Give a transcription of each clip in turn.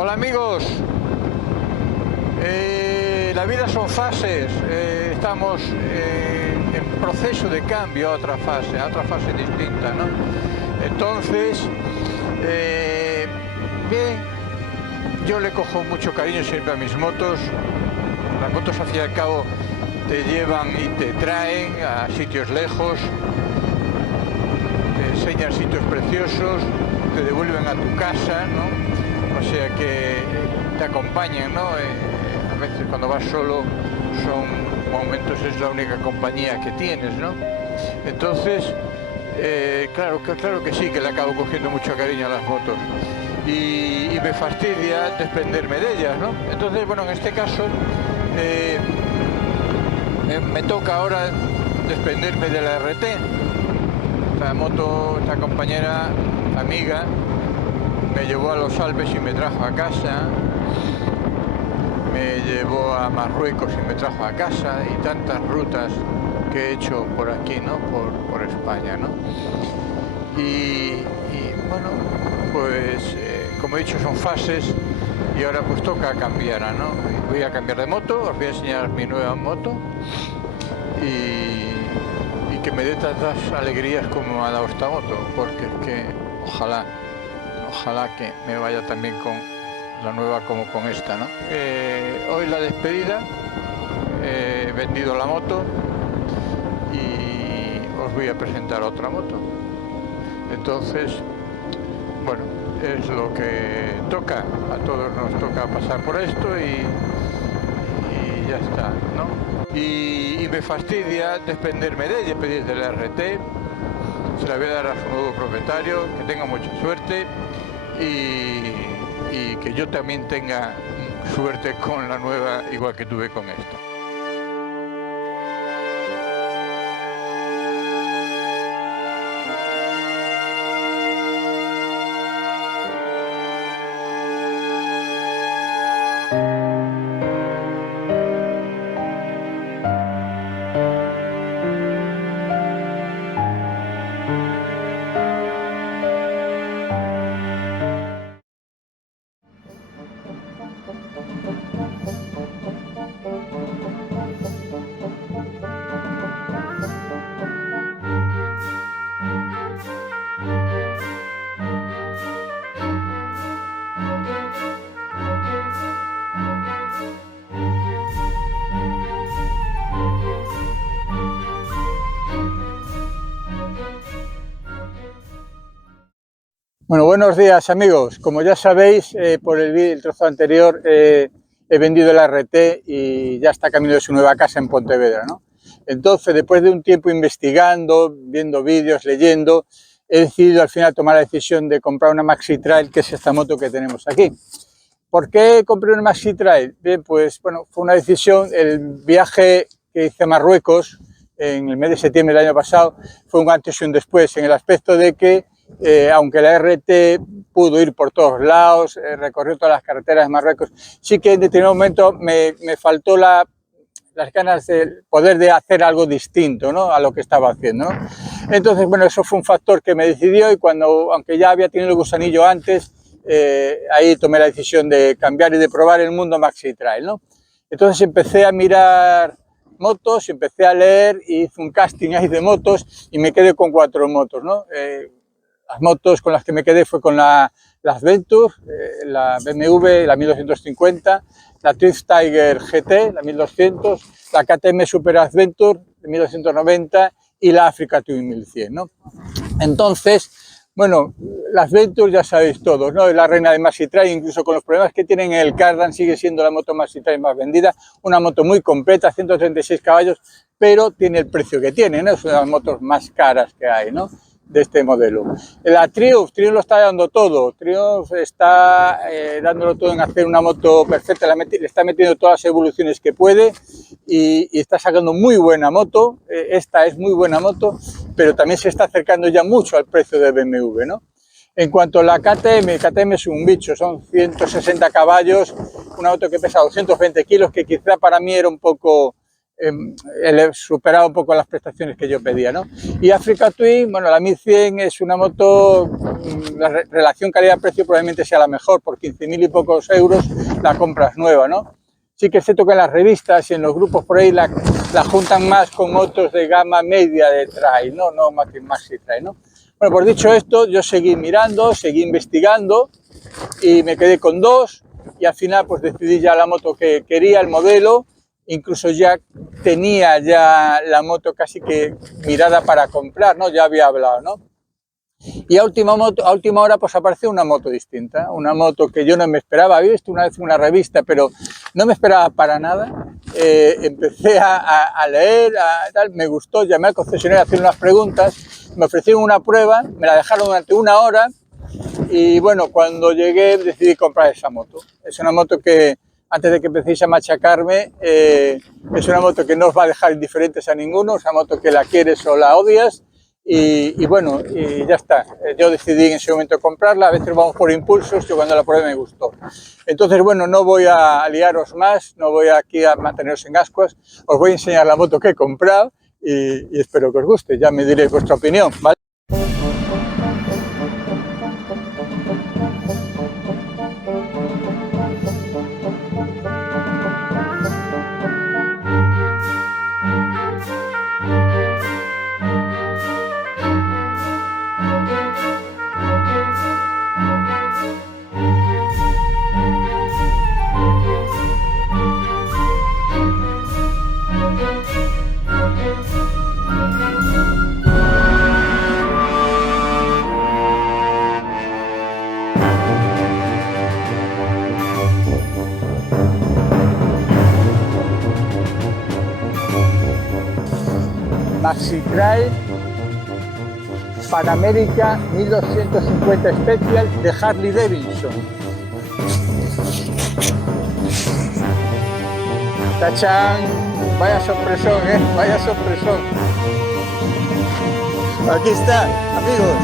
Hola amigos, la vida son fases, estamos en proceso de cambio a otra fase distinta, ¿no? Entonces, bien, yo le cojo mucho cariño siempre a mis motos. Las motos al fin y al cabo te llevan y te traen a sitios lejos, te enseñan sitios preciosos, te devuelven a tu casa, ¿no? O sea que te acompañan, ¿no? A veces cuando vas solo son momentos, es la única compañía que tienes, ¿no? Entonces, claro que sí, que le acabo cogiendo mucho cariño a las motos y me fastidia desprenderme de ellas, ¿no? Entonces, bueno, en este caso me toca ahora desprenderme de la RT. Esta moto, esta compañera, amiga, me llevó a los Alpes y me trajo a casa, me llevó a Marruecos y me trajo a casa, y tantas rutas que he hecho por aquí, ¿no? Por España, ¿no? Y bueno, pues como he dicho, son fases y ahora pues toca cambiar, ¿no? Voy a cambiar de moto, os voy a enseñar mi nueva moto y que me dé tantas alegrías como me ha dado esta moto, porque es que ojalá que me vaya también con la nueva como con esta, ¿no? Hoy la despedida, he vendido la moto y os voy a presentar otra moto. Entonces, bueno, es lo que toca, a todos nos toca pasar por esto y ya está, ¿no? Y me fastidia desprenderme de ella, pedir de la RT, se la voy a dar a su nuevo propietario, que tenga mucha suerte y que yo también tenga suerte con la nueva, igual que tuve con esta. Bueno, buenos días amigos. Como ya sabéis, por el trozo anterior he vendido el RT y ya está camino de su nueva casa en Pontevedra, ¿no? Entonces, después de un tiempo investigando, viendo vídeos, leyendo, he decidido al final tomar la decisión de comprar una Maxi Trail, que es esta moto que tenemos aquí. ¿Por qué compré una Maxi Trail? Bien, pues bueno, fue una decisión. El viaje que hice a Marruecos en el mes de septiembre del año pasado fue un antes y un después, en el aspecto de que aunque la RT pudo ir por todos lados, recorrió todas las carreteras de Marruecos, sí que en determinado momento me faltó las ganas de poder de hacer algo distinto, ¿no?, a lo que estaba haciendo, ¿no? Entonces, bueno, eso fue un factor que me decidió y cuando, aunque ya había tenido el gusanillo antes, ahí tomé la decisión de cambiar y de probar el mundo Maxi Trail, ¿no? Entonces empecé a mirar motos, empecé a leer, hice un casting ahí de motos y me quedé con 4 motos, ¿no? Las motos con las que me quedé fue con la Adventure, la BMW, la 1250, la Triumph Tiger GT, la 1200, la KTM Super Adventure de 1290 y la Africa Twin 1100, ¿no? Entonces, bueno, la Adventure ya sabéis todos, ¿no? Es la reina de Maxi Trail, incluso con los problemas que tienen en el Cardan, sigue siendo la moto Maxi Trail más vendida, una moto muy completa, 136 caballos, pero tiene el precio que tiene, ¿no? Es una de las motos más caras que hay, ¿no? de este modelo. La Triumph lo está dando todo. Triumph está dándolo todo en hacer una moto perfecta, le está metiendo todas las evoluciones que puede y está sacando muy buena moto. Esta es muy buena moto, pero también se está acercando ya mucho al precio de BMW, ¿no? En cuanto a la KTM es un bicho, son 160 caballos, una moto que pesa 220 kilos, que quizá para mí era un poco, superaba un poco las prestaciones que yo pedía, ¿no? Y Africa Twin, bueno, la 1100 es una moto, la relación calidad-precio probablemente sea la mejor, por 15.000 y pocos euros la compras nueva, ¿no? Sí que es cierto que en las revistas y en los grupos por ahí la juntan más con motos de gama media de trail, ¿no? No maxi trail, ¿no? Bueno, pues dicho esto, yo seguí mirando, seguí investigando y me quedé con dos y al final pues decidí ya la moto que quería, el modelo, incluso ya tenía ya la moto casi que mirada para comprar, ¿no? Ya había hablado, ¿no? Y a última hora pues apareció una moto distinta, una moto que yo no me esperaba, había visto una vez una revista, pero no me esperaba para nada. Empecé a leer, tal, me gustó, llamé al concesionario a hacer unas preguntas, me ofrecieron una prueba, me la dejaron durante una hora y bueno, cuando llegué decidí comprar esa moto. Es una moto que, antes de que empecéis a machacarme, es una moto que no os va a dejar indiferentes a ninguno, es una moto que la quieres o la odias. Y bueno, y ya está. Yo decidí en ese momento comprarla, a veces vamos por impulsos, yo cuando la probé me gustó. Entonces, bueno, no voy a liaros más, no voy aquí a manteneros en ascuas, os voy a enseñar la moto que he comprado y espero que os guste, ya me diréis vuestra opinión, ¿vale? Maxi Trail Panamérica 1250 Special de Harley Davidson. ¡Tachán! Vaya sorpresón, vaya sorpresón. Aquí está, amigos.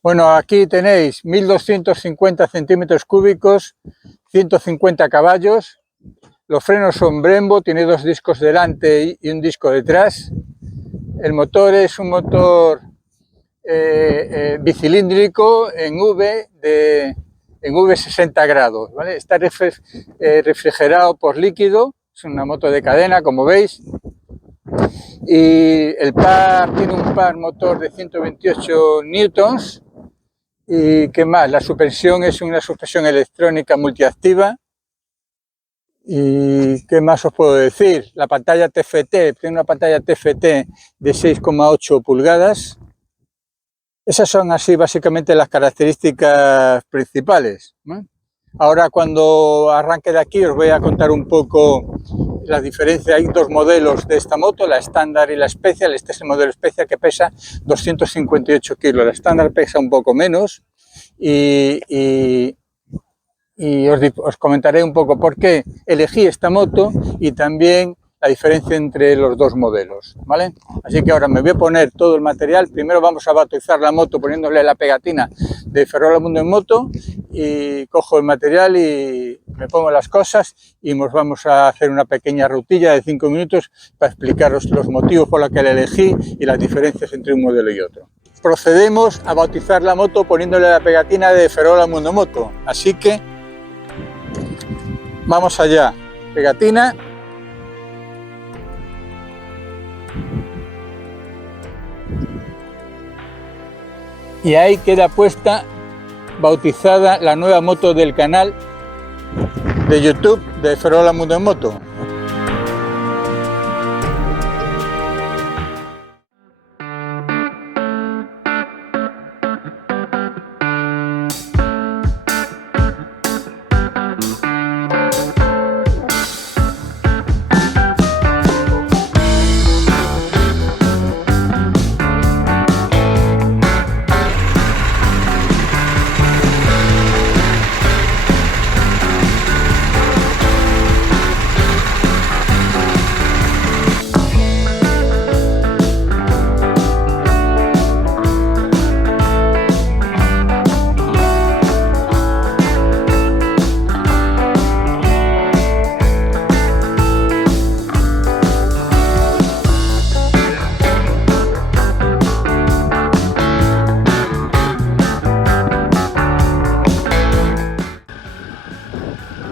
Bueno, aquí tenéis 1250 centímetros cúbicos, 150 caballos. Los frenos son Brembo, tiene dos discos delante y un disco detrás. El motor es un motor bicilíndrico en V 60 grados, ¿vale? Está refrigerado por líquido, es una moto de cadena, como veis. Y el par tiene un par motor de 128 newtons. ¿Y qué más? La suspensión es una suspensión electrónica multiactiva. ¿Y qué más os puedo decir? La pantalla TFT, tiene una pantalla TFT de 6,8 pulgadas. Esas son así básicamente las características principales, ¿no? Ahora cuando arranque de aquí os voy a contar un poco la diferencia. Hay dos modelos de esta moto, la estándar y la Special. Este es el modelo Special que pesa 258 kilos, la estándar pesa un poco menos y os comentaré un poco por qué elegí esta moto y también la diferencia entre los dos modelos, ¿vale? Así que ahora me voy a poner todo el material. Primero vamos a bautizar la moto poniéndole la pegatina de Ferrol Mundo en Moto y cojo el material y me pongo las cosas y nos vamos a hacer una pequeña rutilla de 5 minutos para explicaros los motivos por los que la elegí y las diferencias entre un modelo y otro. Procedemos a bautizar la moto poniéndole la pegatina de Ferrol Mundo Moto, así que vamos allá. Pegatina. Y ahí queda puesta, bautizada, la nueva moto del canal de YouTube de Ferola Mundo en Moto.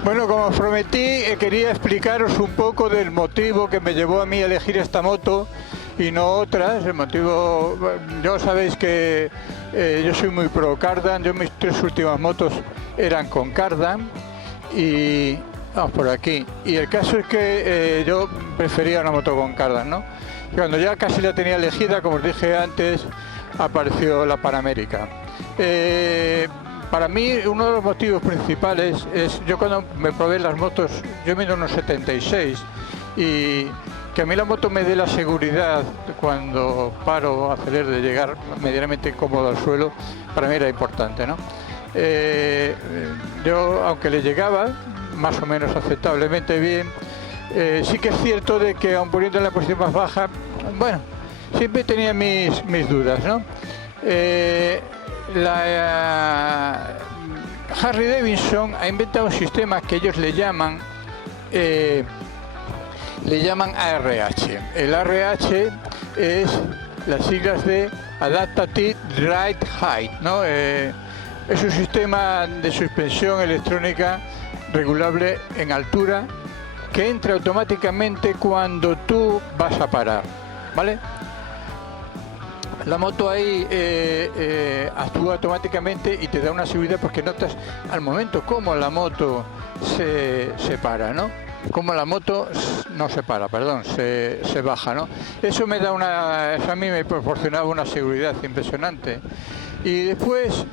Bueno, como os prometí, quería explicaros un poco del motivo que me llevó a mí a elegir esta moto y no otras. El motivo, ya sabéis que yo soy muy pro Cardan. Yo mis 3 últimas motos eran con Cardan y vamos por aquí. Y el caso es que yo prefería una moto con Cardan, ¿no? Y cuando ya casi la tenía elegida, como os dije antes, apareció la Panamérica. Para mí uno de los motivos principales es, yo cuando me probé las motos, yo mido unos 76 y que a mí la moto me dé la seguridad cuando paro, acelero, de llegar medianamente cómodo al suelo, para mí era importante, ¿no? Yo, aunque le llegaba más o menos aceptablemente bien, sí que es cierto de que aun poniendo en la posición más baja, bueno, siempre tenía mis dudas, ¿no? Harley Davidson ha inventado un sistema que ellos le llaman ARH. El ARH es las siglas de Adaptive Ride Height, ¿no? Es un sistema de suspensión electrónica regulable en altura que entra automáticamente cuando tú vas a parar, ¿vale? La moto ahí actúa automáticamente y te da una seguridad porque notas al momento cómo la moto se para, ¿no? Cómo la moto no se para, perdón, se baja, ¿no? Eso a mí me proporcionaba una seguridad impresionante. Y después,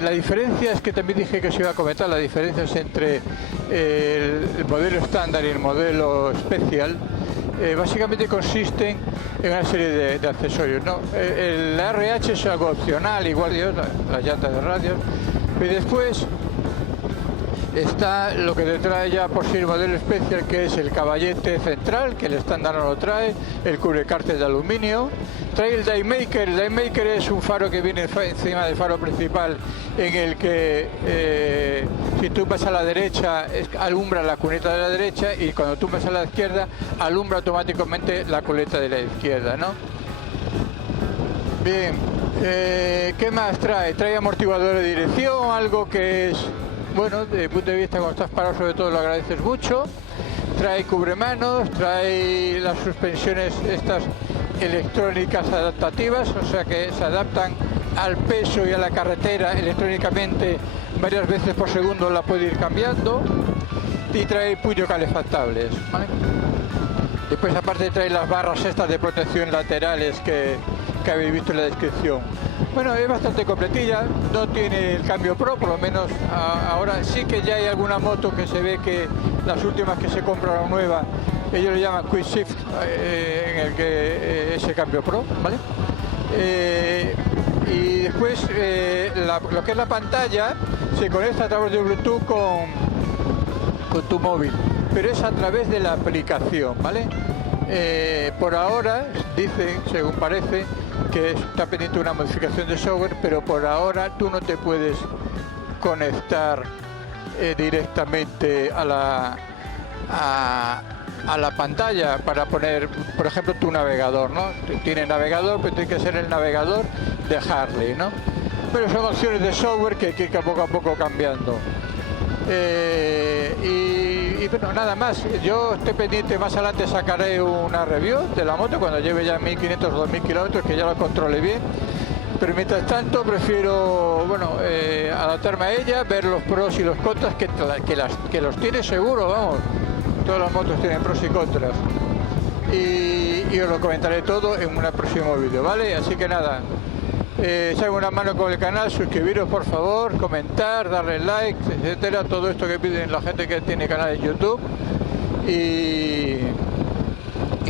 la diferencia es que también dije que se iba a comentar las diferencias entre el modelo estándar y el modelo especial. Básicamente consisten en una serie de accesorios, ¿no? El RH es algo opcional, igual que las llantas de radio, y después está lo que te trae ya por sí el modelo especial, que es el caballete central, que el estándar no lo trae, el cubrecárter de aluminio, trae el Daymaker. El Daymaker es un faro que viene encima del faro principal, en el que si tú vas a la derecha alumbra la cuneta de la derecha y cuando tú vas a la izquierda alumbra automáticamente la cuneta de la izquierda, ¿no? Bien, ¿qué más trae? Trae amortiguador de dirección, algo que es, bueno, desde el punto de vista cuando estás parado sobre todo lo agradeces mucho. Trae cubremanos, trae las suspensiones estas electrónicas adaptativas, o sea que se adaptan al peso y a la carretera electrónicamente, varias veces por segundo la puede ir cambiando, y trae puños calefactables, ¿vale? Después aparte trae las barras estas de protección laterales que habéis visto en la descripción. Bueno, es bastante completilla, no tiene el cambio Pro, por lo menos ahora sí que ya hay alguna moto que se ve que las últimas que se compran nueva, ellos le llaman Quick Shift, en el que es el cambio Pro, ¿vale? Y después lo que es la pantalla se conecta a través de Bluetooth con tu móvil, pero es a través de la aplicación, ¿vale? Por ahora dicen, según parece, que está pendiente una modificación de software, pero por ahora tú no te puedes conectar directamente a la pantalla para poner, por ejemplo, tu navegador, ¿no? Tiene navegador, pero tiene que ser el navegador de Harley, ¿no? Pero son opciones de software que hay que ir poco a poco cambiando. Y y bueno, nada más. Yo estoy pendiente, más adelante sacaré una review de la moto cuando lleve ya 1500 o 2000 kilómetros, que ya lo controle bien. Pero mientras tanto prefiero, bueno, adaptarme a ella, ver los pros y los contras, que los tiene seguro, vamos. Todas las motos tienen pros y contras. Y os lo comentaré todo en un próximo vídeo, ¿vale? Así que nada, echadme una mano con el canal, suscribiros por favor, comentar, darle like, etcétera, todo esto que piden la gente que tiene canal en YouTube. Y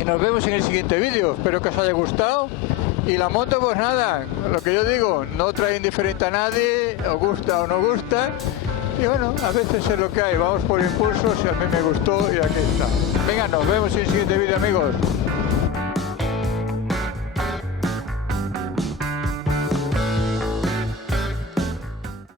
nos vemos en el siguiente vídeo, espero que os haya gustado. Y la moto, pues nada, lo que yo digo, no trae indiferente a nadie, os gusta o no gusta. Y bueno, a veces es lo que hay, vamos por impulsos y a mí me gustó y aquí está. Venga, nos vemos en el siguiente vídeo, amigos.